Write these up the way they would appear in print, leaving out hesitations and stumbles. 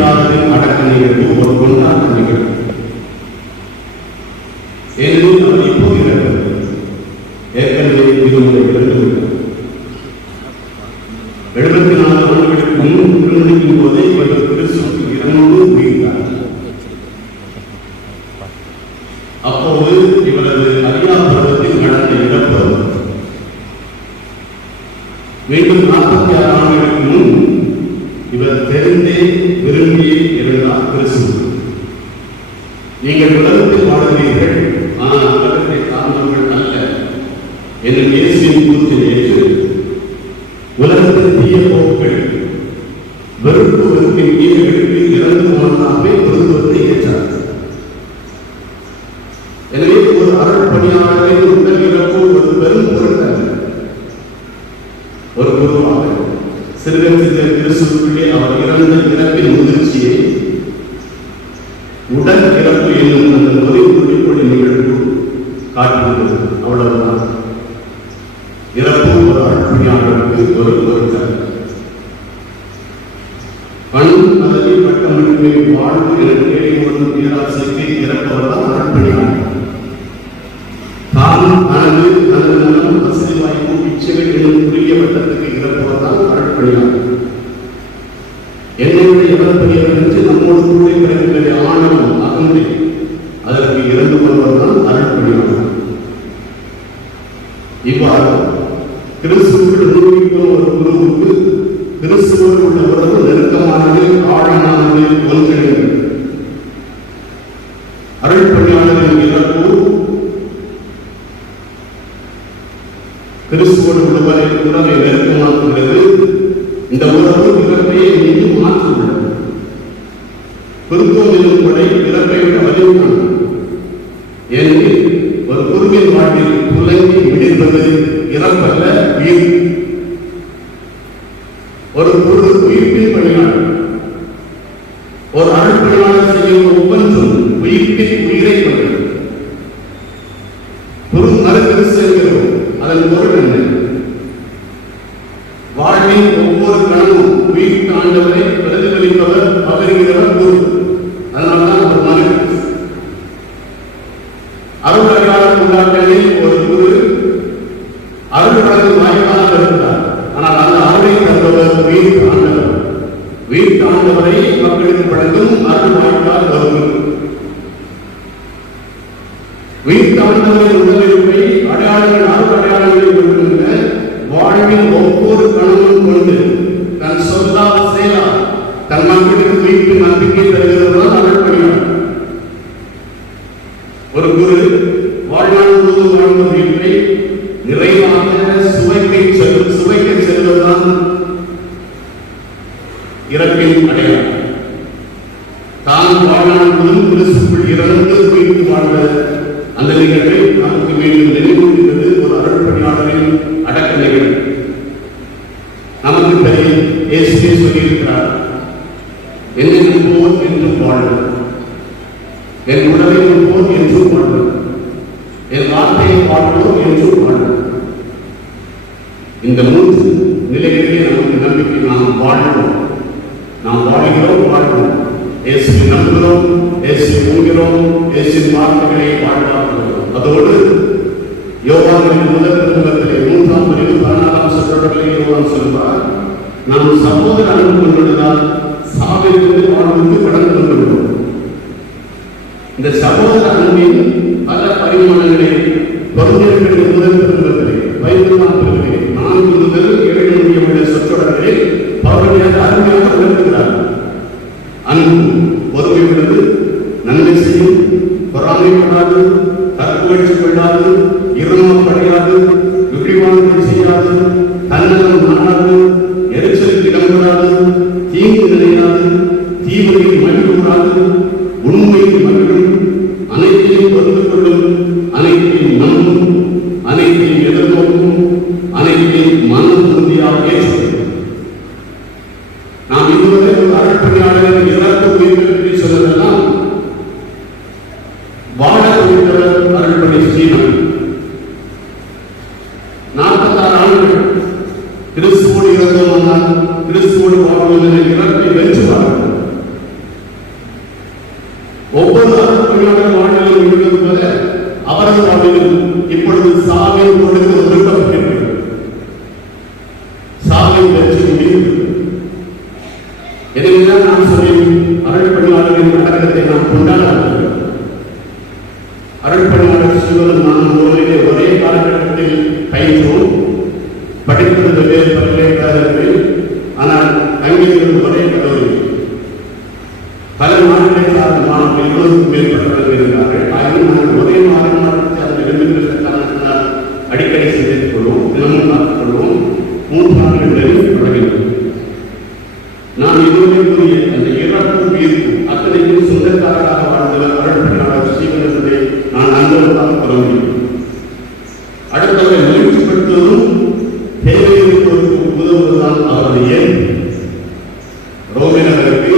அருட்பணியாளரின் அடக்க நிகழ்வு ஒரு கொண்டாட்ட நிகழ்வு. ஏனெனில் அவர் இப்போது இருக்கிறது ஏற்கனவே விடுமுறை 74 ஆண்டுகளுக்கு முன் திருமணிக்கும் போதே இவர் கிறிஸ்துவுக்கு 200 உயிர்த்தார். அப்போது இவரது அறியா பருவத்தில் நடந்த இறப்பு. மீண்டும் 46 ஆண்டுகளுக்கு முன் இவர் தெரிந்தே விரும்பியே இருந்தார் கிறிஸ்து. நீங்கள் உலகத்தில் வாழ்கிறீர்கள், ஆனால் உலகத்தை சார்ந்தவர்கள் அல்ல என்னும் இயேசுவின் கூற்றை ஏற்று உலகத்தின் தீய போக்குகள் வெறுப்பு வெறுப்பின் ஈடுகளுக்கு இறந்து போனதாகவே மருத்துவத்தை ஏற்றார். எனவே ஒரு அருட்பணியாளரின் உடல் இறப்பு ஒரு பெரும் பொருட்டல்ல. ஒரு குருவாக சிறுகன் சிறுக கிறிஸ்துவுக்குள்ளே அவர் இறந்த இறப்பின் முதிர்ச்சியை உடல் இறப்பு என்னும் அந்த ஒரே குறிக்கோள் நிகழ்வு காட்டுகிறது. அவ்வளவுதான். இறப்பு ஒரு அருட்பணியாளருக்கு ஒரு பொருட்டல்ல. பண் அல்லது பட்டமளிப்பை வாழ்வு என தேடி கொள்ளும் பேராசைக்கு இறப்பவர் தான் அருட்பணியாளர். தான் தனது நல்ல நலம் வசதி வாய்ப்பு இச்சைகள் என்னும் குறுகிய வட்டத்துக்கு இறப்பவர் தான் அருட்பணியாளர். என்னுடைய இறப்பணியாளர் என்று நம்மோடு கூட கிடைக்கிற ஆணவம் அகந்தை அதற்கு இறந்து கொள்வது தான் அருட்பணியாளர். இவ்வாறு கிறிஸ்துவுக்குள் நிரூபிக்கும் ஒரு குருவுக்கு கிறிஸ்துவோடு உள்ள உறவு நெருக்கமானது, ஆழமானது, ஒன்றிணைந்தது. அருட்பணியாளரின் இறப்பு கிறிஸ்துவோடு உறவை நெருக்கமாக்குகிறது. இந்த உறவு இறப்பையை மீது மாற்றுகிறது. குருத்துவம் என்னும் கொடை இறப்பை விட வலிமையானது. ஏனெனில் ஒரு குருவின் வாழ்வில் துலங்கி விடுவது இறப்பல்ல, உயிர். ஒரு குரு உயிர்ப்பின் பணியாளர். ஒரு அருட்பணியாளர் செய்யும் ஒவ்வொன்றும் உயிர்ப்பின் உயிரை கொண்டது. குரு மறுத்து செல்கிறோம். அதன் பொருள் என்ன? வாழ்வின் ஒவ்வொரு கணமும் உயிர் ஆண்டவரை பிரதிபலிப்பவர், பகிர்கிறவர் குரு. அதனால்தான் அவர் மறுத்து அருளறியாளர் உண்டாக்கலில் ஒரு குரு அருள்கடந்து வாய்க்காமல் இருக்கிறார். ஆனால் அந்த அருளை தந்தவர் உயிர் ஆண்டவர். உயிர் ஆண்டவரை மக்களுக்கு வழங்கும் அருள் வாய்க்கால் ஒரு குரு. உயிர் ஆண்டவரின் உடலிருப்பை அடையாளங்கள் அருள் அடையாளங்களில் கொண்டிருந்த வாழ்வின் ஒவ்வொரு கணமும் கொண்டு தன் சொல்லால் செயலால் தன் மக்களுக்கு உயிர்ப்பு நம்பிக்கை தருகிறதுதான் அருட்பணியாளர். ஒரு குரு வாழ்நாள் முழுவதும் வாழ்ந்த உயிர்ப்பை நிறைவாக சுவைக்க செல்வதுதான் இறப்பின் அடையாளம். தான் வாழ்நாள் முழுவதும் கிறிஸ்துவுக்குள் இறந்து உயிர்த்து வாழ்ந்த அந்த நிகழ்வை நமக்கு மீண்டும் நினைவூட்டுகிறது ஒரு அருட்பணியாளரின் அடக்க நிகழ்வு. நமக்கு தெரியும், இயேசுவே சொல்லியிருக்கிறார், என்னை நம்புவோர் என்றும் வாழ்வர், என் உடலை நம்புவோர் என்றும் வாழ்வர், என் வார்த்தையை வாழ்வோர் என்றும் வாழ்வர். இந்த 3 நிலைகளிலே நமக்கு நம்பிக்கை. நாம் வாழ்வோம், நாம் வாழ்கிறோம், வாழ்வோம். இயேசுவை நம்புகிறோம், இயேசுவை உண்கிறோம், இயேசுவின் வார்த்தைகளை வாழ்வாக்குகிறோம். அதோடு யோவானின் முதல் புத்தகத்திலே 3ஆம் பிரிவு 14ஆம் சட்டத்திலே யோவான் சொல்வார், நாம் சகோதர அன்பு கொண்டுள்ளதால் சாவிலிருந்து வாழ்வுக்கு கடந்து கொண்டுள்ளோம். இந்த சகோதர அன்பின் பல பரிமாணங்களை பொருந்திருக்கிற முதல் புத்தகத்திலே 15ஆம் பிரிவிலே 4 முதல் 7 முடிய சொற்றொடர்களை அவர்களுடைய அருமையாக விளக்குகிறார். அன்பு பொறுமை உள்ளது, நன்மை செய்யும், பொறாமைப்படாது, தற்புகழ்ச்சி கொள்ளாது, இருமப்படையாது, விழிவாழ்வு செய்யாது, தன்னலம் நாடாது, எரிச்சலுக்கு இடம்பெறாது, தீங்கு நினையாது, தீவிரையில் மகிழ்வுறாது, உண்மையில் மகிழும், அனைத்தையும் பொறுத்து கொள்ளும், அனைத்தையும் நம்பும், அனைத்தையும் எதிர்நோக்கும், அனைத்தையும் மனம் உறுதியாக ஏற்றுக்கொள்ளும். நாம் இதுவரை ஒரு அருட்பணியாளரின் இறப்பு குறித்து சொன்னதெல்லாம் வாழ குறித்தவர் அருள்பணி ஸ்ரீமன். 46 ஆண்டுகள் கிறிஸ்துவோடு இறந்தோமானால் கிறிஸ்துவோடு வாழ்வதற்கு இறப்பை வென்றுவார்கள். எனவேதான் நான் சொன்னேன், அருள் பணியாளர்களின் அடக்கத்தை நாம் கொண்டாட வேண்டும். அருள் பணியாளர் சிவன் நான் ஒரே காலகட்டத்தில் பயின்றோம். படிப்பது வெவ்வேறு பல்கலைக்கழகங்கள், ஆனால் தங்கியிருந்தது ஒரே கல்லூரி. பல நாடுகளை சார்ந்த மாணவர்கள் 20க்கும் மேற்பட்டவர்கள் இருக்கிறார்கள். ஆகிய நாங்கள் ஒரே மாநிலத்தை அந்த காரணத்தினால் அடிக்கடி சந்தித்துக் கொள்வோம், தினமும் பார்த்துக் கொள்வோம். 3 ஆண்டுகளில் தொடங்கினோம். நான் இதுவரை கூறிய அந்த இறப்பு உயிர்ப்பு அத்தனைக்கும் சொந்தக்காரராக வாழ்ந்தவர் அருள் பணியாளர் ஸ்ரீவன் என்பதை நான் அன்புடன் கூற முடியும். அடுத்தவரை முயற்சிப்படுத்துவதும் தேவையிருப்பதற்கு உதவுவதுதான் அவரது ஏன். ரோமினருக்கு,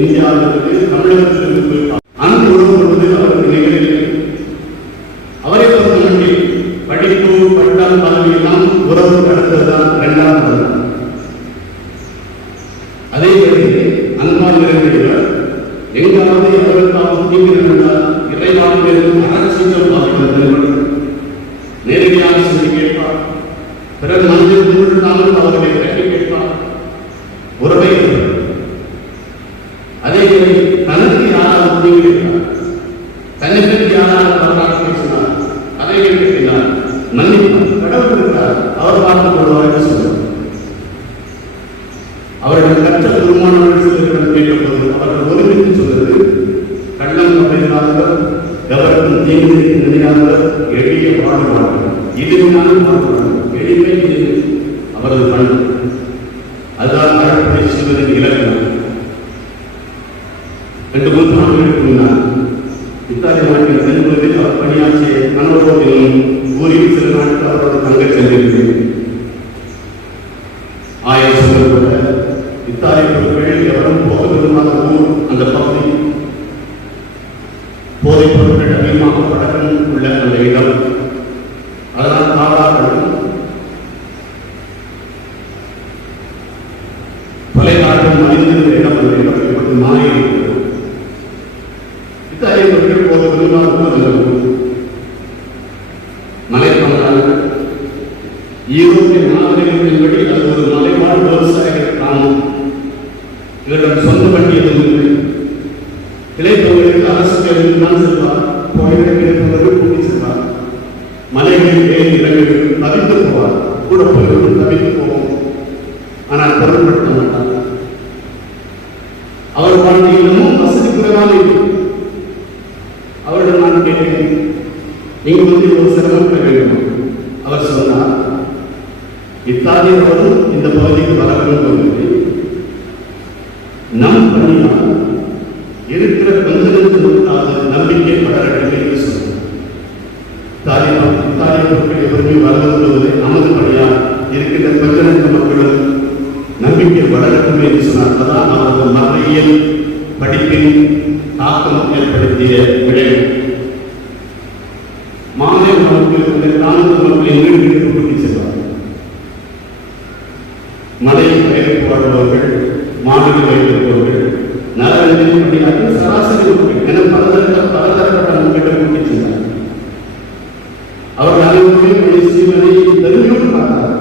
இந்தியாவிற்கு, தமிழகத்திற்கு அந்த உறவுவது அவருக்கு நிகழ்ச்சி. அவரை பொறுத்தமட்டில் படிப்பு, பட்டம், பதவியெல்லாம் உறவு கடத்ததுதான் 2வது. அதே வழியிலே அன்பால் நிறைவேறுவர். எங்காவது எவருக்காவது தீங்கு இருந்தால் இறைவானிலிருந்து அரசியல் பார்க்கிறது. நேரடியாக சொல்லி கேட்பார். பிறகு மனதில் தூண்டாமல் அவர்களை கட்டி கேட்பார். உறவை அதே வழி தனக்கு யாராவது தீங்கு கேட்பார், தன்னை பற்றி யாராவது தவறாக பேசினார், அதை கேட்கிறார், மன்னிப்பார். கடவுள் இருக்கிறார், அவர் பார்த்துக் கொள்வார் சொல்லுவார். அவர்கள் கற்ற பெருமானவர்கள் சிலர்கள் கேட்டபோது அவர்கள் ஒருமித்து சொல்வது, கள்ளம் அப்படிங்கிறார்கள், எவருக்கும் தீங்கு நினையாதவர், எளிய வாழ்வார்கள், இதுவினாலும் வாழ்வார்கள். எளிமை அவரது பண்பு. அதுதான் அறப்படை செய்வதன் இலக்கணம். 2 நூற்றாண்டுகளுக்கு முன்னால் இத்தாலி நாட்டின் தென்பகுதியில் அவர் பணியாற்றிய கணவரோட்டிலும் ஊரில் சில நாட்கள் அவரோடு தங்க சென்றிருக்கிறேன். ஆயிரம் இத்தாலி பொருட்கள் எவரும் போக விரும்பாத ஊர் அந்த பகுதி. போதைப் பொருட்கள் அதிகமாக பழக்கம் உள்ள அந்த இடம். அதனால் காவலாளர்களும் தொலைக்காட்டும் அறிந்திருந்த இடம் அந்த இடம் இப்படி மாறியிருக்கிறது. இத்தாலிய பொருட்கள் போக விரும்பாத அந்த ஊர். மலைப்பகுதிகள் ஈரோப்பிய நாகரிகத்தின்படி அது ஒரு மலைவாழ் விவசாயிகள் கிராமம். இவரிடம் சொந்த வண்டி எதுவும் இல்லை. இளைப்பவர்களுக்கு அரசு பேருந்து தான் செல்வார். கோயிலை கிடைப்பவர்கள் கூட்டி செல்வார். மலைகளில் ஏறி இறங்குகள் தவித்து போவார். கூட போய்களும் தவித்து போவோம். ஆனால் பொருட்படுத்த மாட்டார். அவர் வாழ்க்கையிலும் வசதி குறைவாக இல்லை. அவரிடம் நான் கேட்டேன், நீங்கள் வந்து ஒரு சிரமப்பட வேண்டும். அவர் சொன்னார், இத்தாலியர்களும் இந்த பகுதிக்கு வர விரும்பவில்லை. நம் பணியால் இருக்கிற கொஞ்சத்திற்கு முன்னாக நம்பிக்கை வளரட்டும் என்று சொன்னார். இத்தாலிய மக்கள் எவருமே வர விரும்புவதை நமது பணியால் இருக்கின்ற கொஞ்சத்திற்கு மக்களும் நம்பிக்கை வளரட்டும் என்று சொன்னார். அதான் அவரது மறையியல் படிப்பின் தாக்கம் ஏற்படுத்திய விளைவு. மாலை மக்கள் இந்த கிராமத்து மக்களை வீடுகளுக்கு கூட்டி செல்வார். மலையில் பயிருக்கு வாழ்பவர்கள், மாநில வைத்திருப்பவர்கள், நலவழியில் பணியாற்றி சராசரி மக்கள் என பலதரப்பட்ட மக்களிடம் கூட்டி சென்றார். அவர்கள் அனைவருமே பணி செய்வதை பெருமையோடு பார்த்தார்.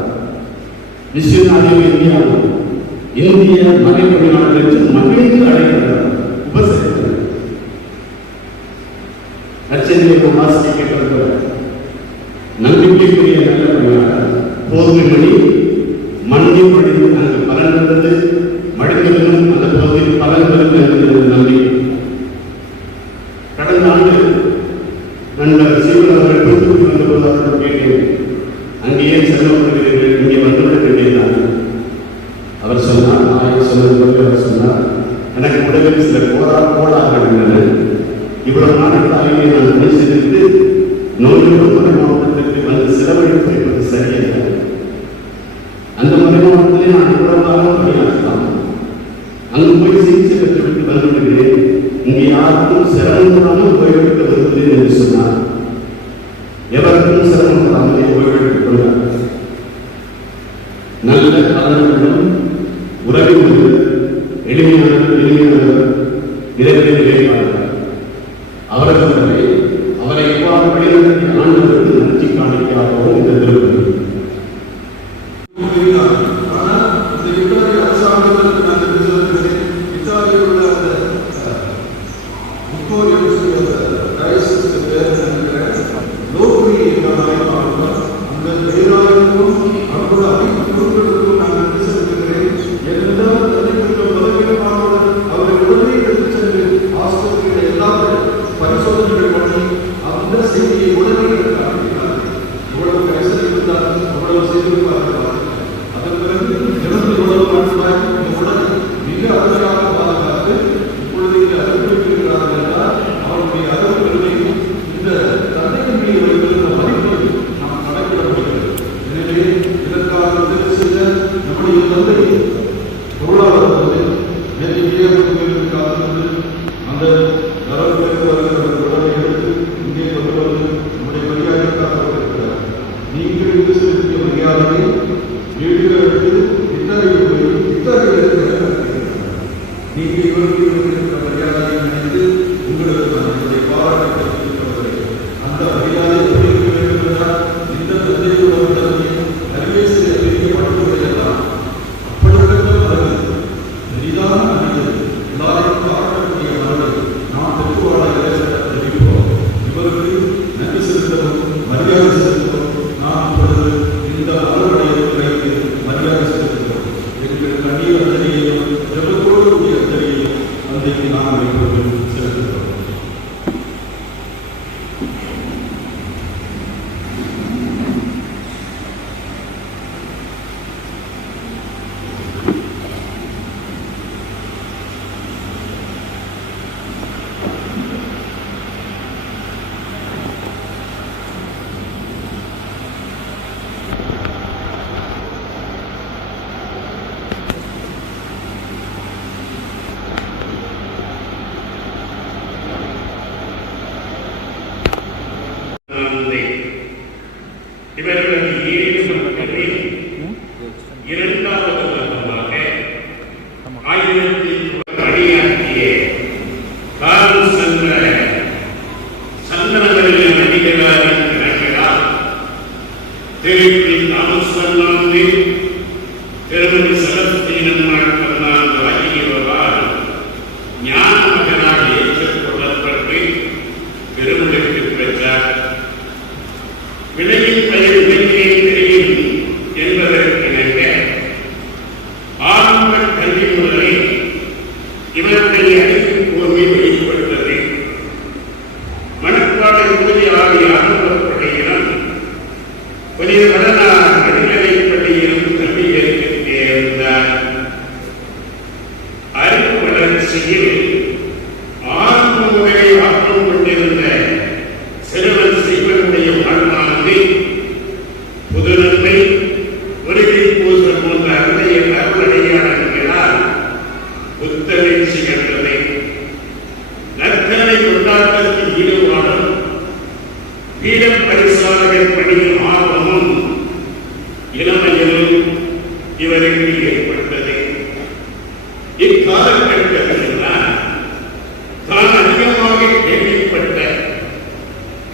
விஸ்வநாதம் இந்திய மலை பணியாளர்களுக்கு மகிழ்ந்து அழைக்கிறார், உபசரிக்கிறார். நச்சரியை வாசிக்க கேட்டிருக்கிறார். நம்பிக்கைக்குரிய நல்ல பணியாளர் போதுமை மணி மண்ணில் படித்து அங்கு பலன் இருந்தது. மடிக்கவிலும் அந்த பகுதியில் பலன் பெறும் என்பது நம்பிக்கை. கடந்த ஆண்டு நண்பர் சீவன் அவர்கள் தூத்துக்குடி வந்தபோது அவர்கள் கேட்டேன், அங்கேயே செல்லப்படுகிறீர்கள், இங்கே வந்துவிட வேண்டியதான். அவர் சொன்னார், நாயர் சொன்னது அவர் சொன்னார், எனக்கு உடலில் சில கோளாறுகள் உள்ளன. இவ்வளவு நாட்களாகவே நான் பணி செய்திருத்து நோயோடு மறை மாவட்டத்திற்கு வந்து செலவழிப்பு வைப்பது சரியல்ல. அந்த மறை மாவட்டத்திலே நான் இவ்வளவு காலம் பணியாற்றலாம். அங்கு போய் சிகிச்சை பெற்றுவிட்டு வந்துவிடுகிறேன். இங்கே யாருக்கும் சிரமம் கூடாமல் ஓய்வெடுக்க வருகிறேன் என்று சொன்னார். எவருக்கும் சிரமம் கூடாமலே ஓய்வெடுத்துக் கொண்டார். நல்ல கலந்துகளும் உறவினர்கள் எளிமையானவர் இறைவனை நிலைப்பார்கள். அவர்களை அவரை எவ்வாறு வழிநடத்தி ஆண்டவருக்கு நன்றி காணிக்காகவும் இந்த திருப்பதி. ஆனால் இந்த அரசாங்கத்திற்கு நீங்க இவருக்கு இருக்கிற மரியாதையை நினைத்து உங்களுக்கு நான் என்னுடைய பாராட்டை தெரிவித்துக் அந்த மரியாதை இருக்க வேண்டும் என்றால் இந்த தந்தையோட உடலையும் அறிவே சில பெரிய பண்புகளெல்லாம் அப்படிப்பட்ட மருந்து பெரிதான மனிதர் எல்லாரும் பாராட்டக்கூடிய மருந்து நாம் பெற்றுவாழ தெரிவிப்போம். இவருக்கு நன்றி செலுத்தவும் மரியாதை செலுத்தவும் நாம் இப்பொழுது இந்த மலருடைய வைத்து மரியாதை செலுத்துகிறோம். எங்கள் கண்ணீர் அஞ்சலியையும் ஜெபத்தோடு கூடிய அஞ்சலியையும் அன்றைக்கு நாம் இப்பொழுது செலுத்துகிறோம். இவர்களது ஈடுபடுவதில் இரண்டாவது வருடமாக 1000 பணியாற்றிய காலம் சென்ற சந்தனவரிய நடிகராரின் கணக்கிடால் திருப்பி தாமசன்னாந்து திருமதி செலஸ்தீனம்மாள் கண்ணாந்து ஆகியோரால் ஞான மகனாக ஏற்றுக்கொள்ளப்பட்டு பெருமிழக்கு பெற்றார். விலையின் பெயர் விலையே தெரியும் என்பதற்கிணங்க ஆரம்ப கல்வி முறை இவருடைய அறிவு கூர்மை வெளிப்பட்டது. மணப்பாடு உறுதியாகி ஆரம்பப்படையிலும் புதிய வடநாள் நடுநிலைப்பள்ளியிலும் கல்வி கற்க தேர்ந்தார். அறிவு வளர்ச்சியில் ஆரம்ப முறையை ஆக்கம் கொண்டிருந்த சிறுவன் சீவனுடைய வாழ்நாளை புதுநன்மை உறுதி பூச போன்ற அன்றைய அருளடையாளர்களால் புத்தெழுச்சி கண்டது. நற்கரை கொண்டாட்டத்தில் ஈடுபாடும் வீரம் பரிசாலகர் பணியில் ஆர்வமும் இளமையிலும் இவருக்கு ஏற்பட்டது. இக்காலகட்டத்தில் தான் அதிகமாக கேள்விப்பட்ட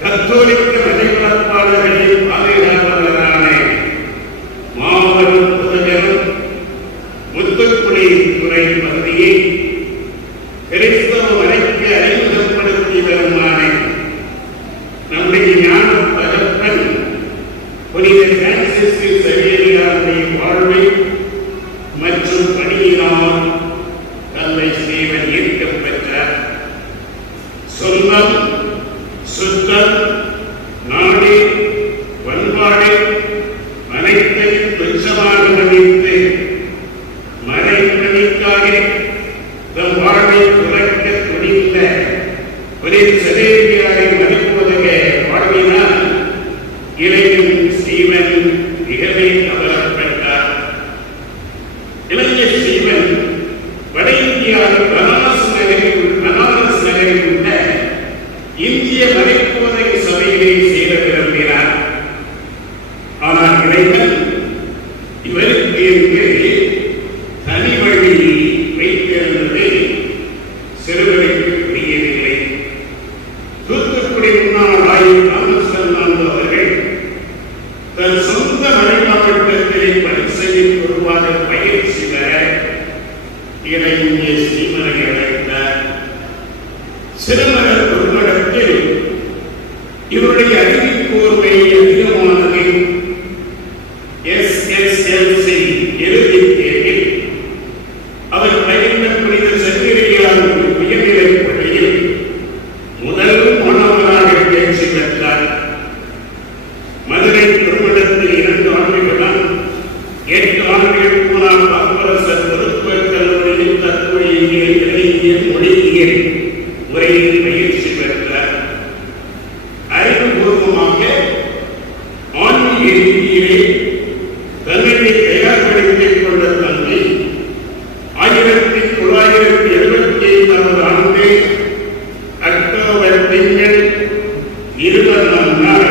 கத்தோலிக்க மதவளர்ப்பாளர்களின் பாதுகாவலரான மாபெரும் புதகரும் முத்துக்குடி துறை பகுதியை கிறிஸ்தவ மறைக்கு அறிமுகப்படுத்தி வருமான நம்முடைய ஞான தகப்பன் புனித பிரான்சிஸ் சவேரியாருடைய வாழ்வை மற்றும் பணியினால் தந்தை ஸ்ரீவன் ஈர்க்கப் பெற்றார். சொந்தம் சுத்தம் நாடு பண்பாடு அனைத்தையும் துச்சமாக மதித்து மறைப்பணிக்காக தம் வாழ்வை துறக்க துணிந்த ஒரு சதேவியாரை மதிப்புவதக வாழ்வினால் இளைஞன் ஸ்ரீவன் மிகவே கவலைப்பட்டார். இளைஞர் ஸ்ரீவன் வட இந்தியாவில் பனாரஸ் நகரில் உள்ள இந்திய மறைப்போதக சபையிலே சேர விரும்பினார். ஆனால் இறைவன் இவருக்கு என்று தனி வழி வைத்திருந்தது சிறுவருக்கு புரியவில்லை. தூத்துக்குடி முன்னாள் ஆய்வு தாமசன்னாந்து அவர்கள் தன் சொந்த மறை மாவட்டத்திலே பரிசையில் உருவாக பயிற்சி பெற இளைஞர் ஸ்ரீமனை அழைத்தார். சிறுமலர் குறும்படத்தில் இவருடைய அறிவு கூர்மை அதிகமானது. SSLC இறுதித் தேர்வில் அவர் பயின்ற புனித சவேரியார் உயர்நிலைப் பள்ளியில் முதல் மாணவராக தேர்ச்சி பெற்றார். மதுரை குறும்படத்தில் 2 ஆண்டுகளும் 8 ஆண்டுகள் பூனா பாப்பரசர் பொறுப்பேற்களுடைய தற்கொலையியல் இலக்கியம் மொழியியல் முறையில் பயிற்சி பெற்றார். அறிவுபூர்வமாக ஆன்மீக ரீதியிலே தன்னை தயார்படுத்திக் கொண்ட தந்தை 1975 ஆண்டு அக்டோபர் திங்கள் 20ஆம் நாள்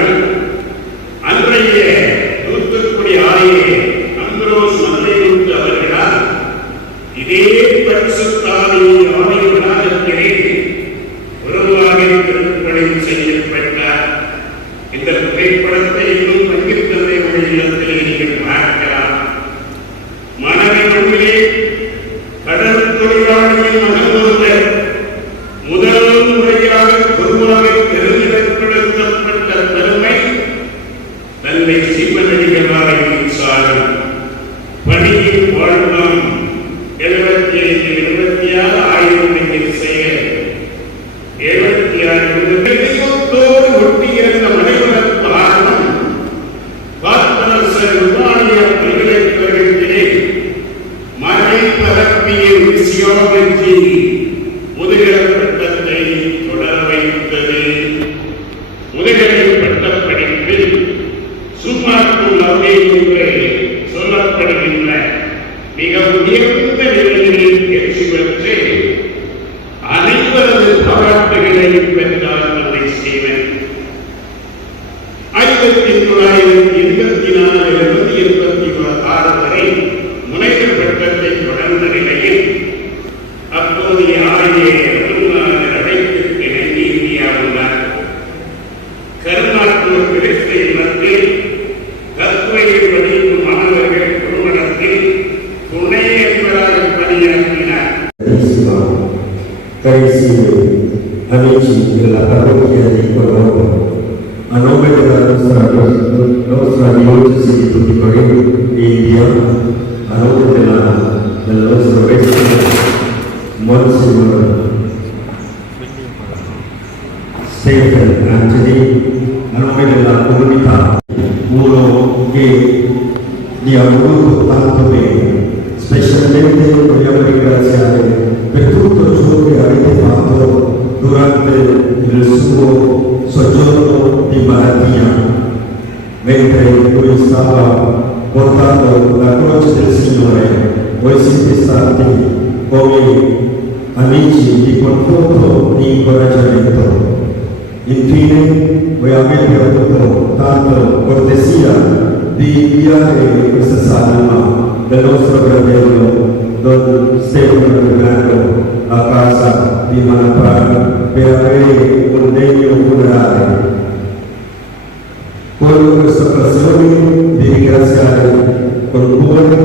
அன்றைய தூத்துக்குடி ஆயர் அம்ப்ரோஸ் மந்தைமுத்து அவர்களால் இதே பரிசுத்தாவி ஆணையத்திலே உருவாகி திருப்பணி செய்யப்பட்டார். இந்த புகைப்படத்தை இன்னும் பங்கிருந்ததை உடைய இல்லத்திலே நீங்கள் பார்க்கலாம். மனைவி மண்ணிலே கடல் தொழிலாளியின் மகன் ஒருவர் முதல் முறையாக குருவாக தெரிந்தெடுக்கப்பட்ட பெருமை தன்னை சிவனடிகளாய் சாரும் பணியில் வாழ்வான் 75-76 செய்ய 76 ஒட்டியிருந்த மனைவரத்து ஆரம்பம் பாத்தரசர் உபானிய பல்கலைக்கழகத்திலே மறை பரப்பிய பிசியாலஜி முதுகலை பட்டத்தை தொடர வைத்தது. முதுகலை பட்ட படிப்பில் சும்மாக்கும் அவை என்று சொல்லப்படுகின்ற மிக உயர்ந்த நிலையில் தேர்ச்சி பெற்று அனைவரது பாராட்டுகளையும் பெற்றார் தந்தை ஸ்டீவன். 1984 வரை முனைவர் பட்டத்தை தொடர்ந்த நிலையில் அப்போதைய அடைத்து இணங்கி இந்தியா வந்தார். கருணாக்குவ பிரதேசத்தில் மத்தியில் தத்துவையை படிக்கும் மாணவர்கள் குழுமணத்தில் துணை என்பதாக பணியாற்றினார். Carissimi amici della parrocchia di Colombo, a nome della nostra diocesi di Tuticorin di India, a nome del nostro vescovo Monsignor Stephen Anthony, a nome della comunità, uno che li ha voluto tanto bene. Specialmente vogliamo ringraziare per tutto ciò che avete fatto durante il suo soggiorno di malattia, mentre lui stava portando la croce del Signore. Voi siete stati come amici di conforto e di incoraggiamento. Infine, voi avete avuto tanta cortesia di inviare questa salma del nostro fratello Don Stefano Fernando a casa di Manapar per avere un degno funerale. Colgo questa occasione di ringraziare con cuore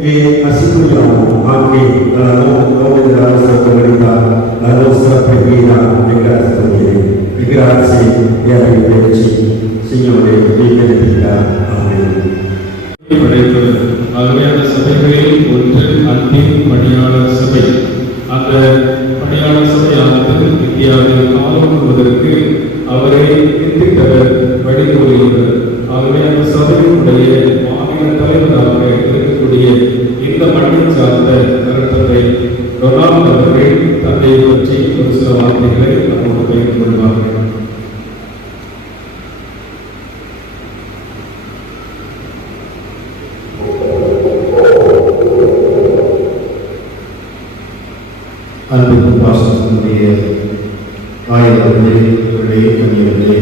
e assicuriamo anche dal nome della nostra comunità la nostra preghiera e gratitudine. E grazie e arrivederci. Signore, vi benedica. Amen. அருமையான சபைகளில் ஒன்று அன்பின் பணியாளர் சபை. அந்த பணியாளர் சபையானது இந்தியாவில் ஆளுவதற்கு அவரை சிந்தித்தவர் வழிகோலியவர். அருமையான சபையினுடைய மாநில தலைவராக இருக்கக்கூடிய இந்த மண்ணை சார்ந்த கருத்தத்தை டொனால்ட் அவர்கள் தந்தையை பற்றி ஒரு சில வார்த்தைகளை நம்மோடு பகிர்ந்து கொள்வார்கள். அன்பு பாசத்தினுடைய ஆயிரங்களே கனியர்களே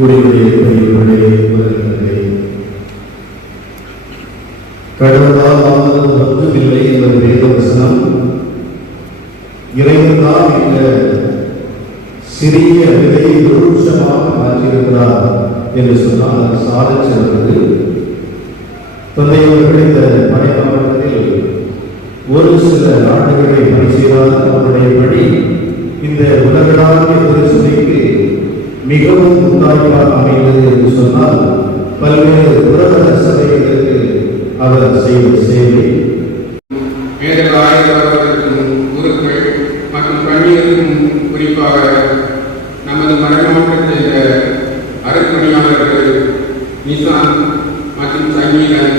உடைய பெரியவர்களே உலகங்களே, கடவுளால் ஆவது மட்டுமில்லை என்பது வேத வசனம். இறைவன்தான் இந்த சிறிய விலையை விருட்சமாக மாற்றியிருக்கிறார் என்று சொன்னால் அது சாதச் சிறந்தது. தந்தையவர்கள் இந்த பணி மாவட்டத்தில் ஒரு சில ஆண்டுகளை பணி செய்தால் அவருடைய பணி இந்த உலகளாவிய திருச்சபைக்கு மிகவும் முத்தாய்ப்பாக அமைந்தது என்று சொன்னால் பல்வேறு உலக சபைகளுக்கு அவர் செய்த சேவை குருக்கள் மற்றும் பணியிற்கும் குறிப்பாக நமது மறைமாவட்டத்தைச் சேர்ந்த அருட்பணியாளர்கள் நிசான் மற்றும் சங்கீதன்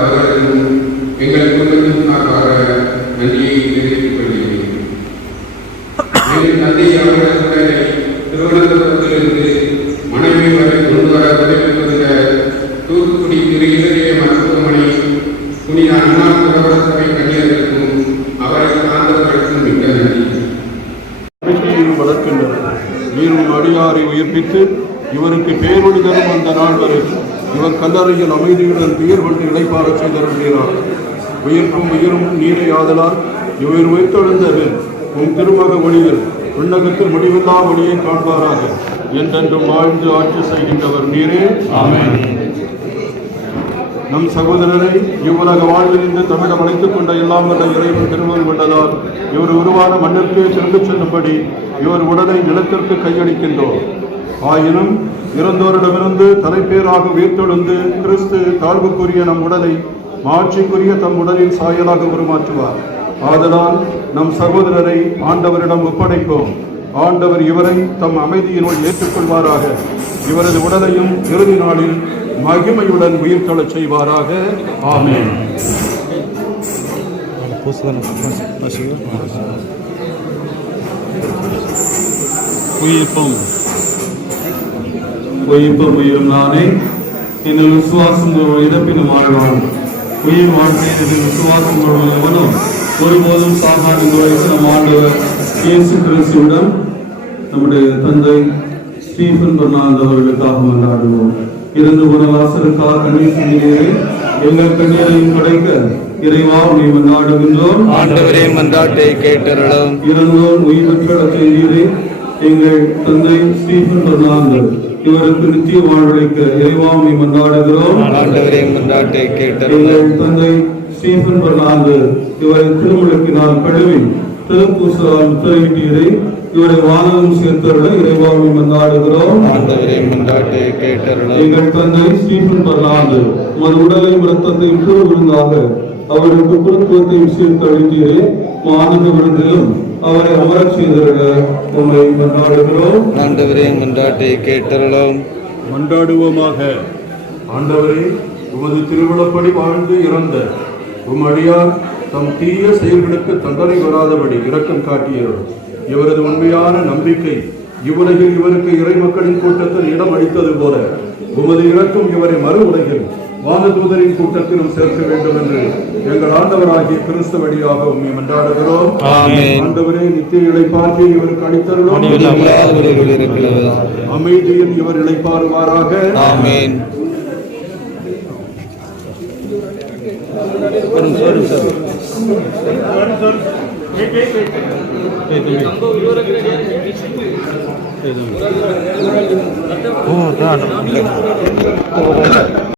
அவர்களுக்கும் எங்கள் குடும்பத்தின் சார்பாக நன்றியை தெரிவித்துக் கொள்கிறேன். எங்கள் தந்தை அவர்கள் திருவனந்தபுரத்திலிருந்து மனைவி வரை கொண்டு வர உதவி தூத்துக்குடி திரு இதய மருத்துவமனை புனித அண்ணா துறவர சபை கன்னியர்களுக்கும் அவரை சார்ந்தவர்களுக்கும் மிக்க நன்றி. வளர்க்கின்றனர். நீரும் அடியாரை உயிர்ப்பித்து இவருக்கு பேரொழி தரும் அந்த நாள் வரை இவர் கல்லறையில் அமைதியுடன் துயர் கொண்டு இளைப்பாறச் செய்தருகிறார். உயிர்ப்பும் உயிரும் நீரை ஆதலால் இவர் உயிர்த்தெழுந்தவர் உம் திருமக ஒளியில் விண்ணகத்தில் முடிவில்லா ஒளியை காண்பாராக. என்றென்றும் வாழ்ந்து ஆட்சி செய்கின்றவர் நீரே. ஆமென். நம் சகோதரரை இவ்வுலக வாழ்விலிருந்து தமிழகம் அழைத்துக் கொண்ட எல்லாம் வல்ல இறைவன் திருமணம் கொண்டதால் இவர் உருவான மண்ணிற்கு திரும்பிச் செல்லும்படி இவர் உடலை நிலத்திற்கு கையளிக்கின்றோம். ஆயினும் இறந்தோரிடமிருந்து தலைப்பேராக உயிர்த்தெழுந்து கிறிஸ்து தாழ்வுக்குரிய நம் உடலை மாட்சிக்குரிய தம் உடலின் சாயலாக உருமாற்றுவார். ஆதலால் நம் சகோதரரை ஆண்டவரிடம் ஒப்படைப்போம். ஆண்டவர் இவரை தம் அமைதியினுள் ஏற்றுக்கொள்வாராக. இவரது உடலையும் இறுதி நாளில் மகிமையுடன் உயிர்த்தெழச் செய்வாராக. ஆமென். உயிர்ப்பும் உயிரும் நானே, இந்த விசுவாசம் ஒரு இறப்பினும் ஆழ்வான். உயிர் வாழ்க்கையில் விசுவாசம் எவனும் ஒருபோதும் சாகாது என்று நம் ஆண்டவர் இயேசு கிறிஸ்துவிடம் நம்முடைய தந்தை ஸ்டீபன் பெர்னார்ட் அவர்களுக்காக மன்றாடுவோம். இருந்து போன வாசலுக்காக கண்ணீர் சிந்தினீரே, எங்கள் கண்ணீரையும் படைக்க இறைவா உம்மை மன்றாடுகின்றோம். ஆண்டவரே மன்றாட்டை கேட்டருளும். இறந்தோர் உயிர் பெற்ற செய்தீரே, எங்கள் தந்தை ஸ்டீபன் பெர்னார்ட் இவருக்கு நித்திய வாழ்வளிக்க இறைவா உம்மை மன்றாடுகிறோம். ஆண்டவரே மன்றாட்டை கேட்டருளும். எங்கள் தந்தை ஸ்டீபன் பெர்னார்ட் இவரை திருமுழுக்கினால் கழுவி திருப்பூசலால் முத்திரையிட்டீரே, இவரை வானகம் சேர்த்தருள இறைவா உம்மை மன்றாடுகிறோம். ஆண்டவரே மன்றாட்டை கேட்டருளும். எங்கள் தந்தை ஸ்டீபன் பெர்னார்ட் உமது உடலையும் இரத்தத்தையும் விருந்தாக அவருக்கு குருத்துவத்தையும் சேர்த்து அளித்தீரே, வானக விருந்திலும் அவரை அமரச் செய்திருக்க உம்மை மன்றாடுகிறோம். ஆண்டவரே மன்றாட்டை கேட்டருளும். மன்றாடுவோமாக. ஆண்டவரே, உமது திருவிழப்படி வாழ்ந்து இறந்த உம் அடியார் தம் தீய செயல்களுக்கு தண்டனை வராதபடி இரக்கம் காட்டியவர். இவரது உண்மையான நம்பிக்கை இவ்வுலகில் இவருக்கு இறை மக்களின் கூட்டத்தில் இடம் அளித்தது போல உமது இரக்கம் இவரை மறு உலகில் வானதூதரின் கூட்டத்திலும் சேர்க்க வேண்டும் என்று எங்கள் ஆண்டவராகிய கிறிஸ்து வழியாக உம்மை மன்றாடுகிறோம். ஆண்டவரே, நித்திய இளைப்பாற்றியை இவருக்கு அளித்தருளும். அமைதியில் இவர் இளைப்பாறுவாராக. ஆமென்.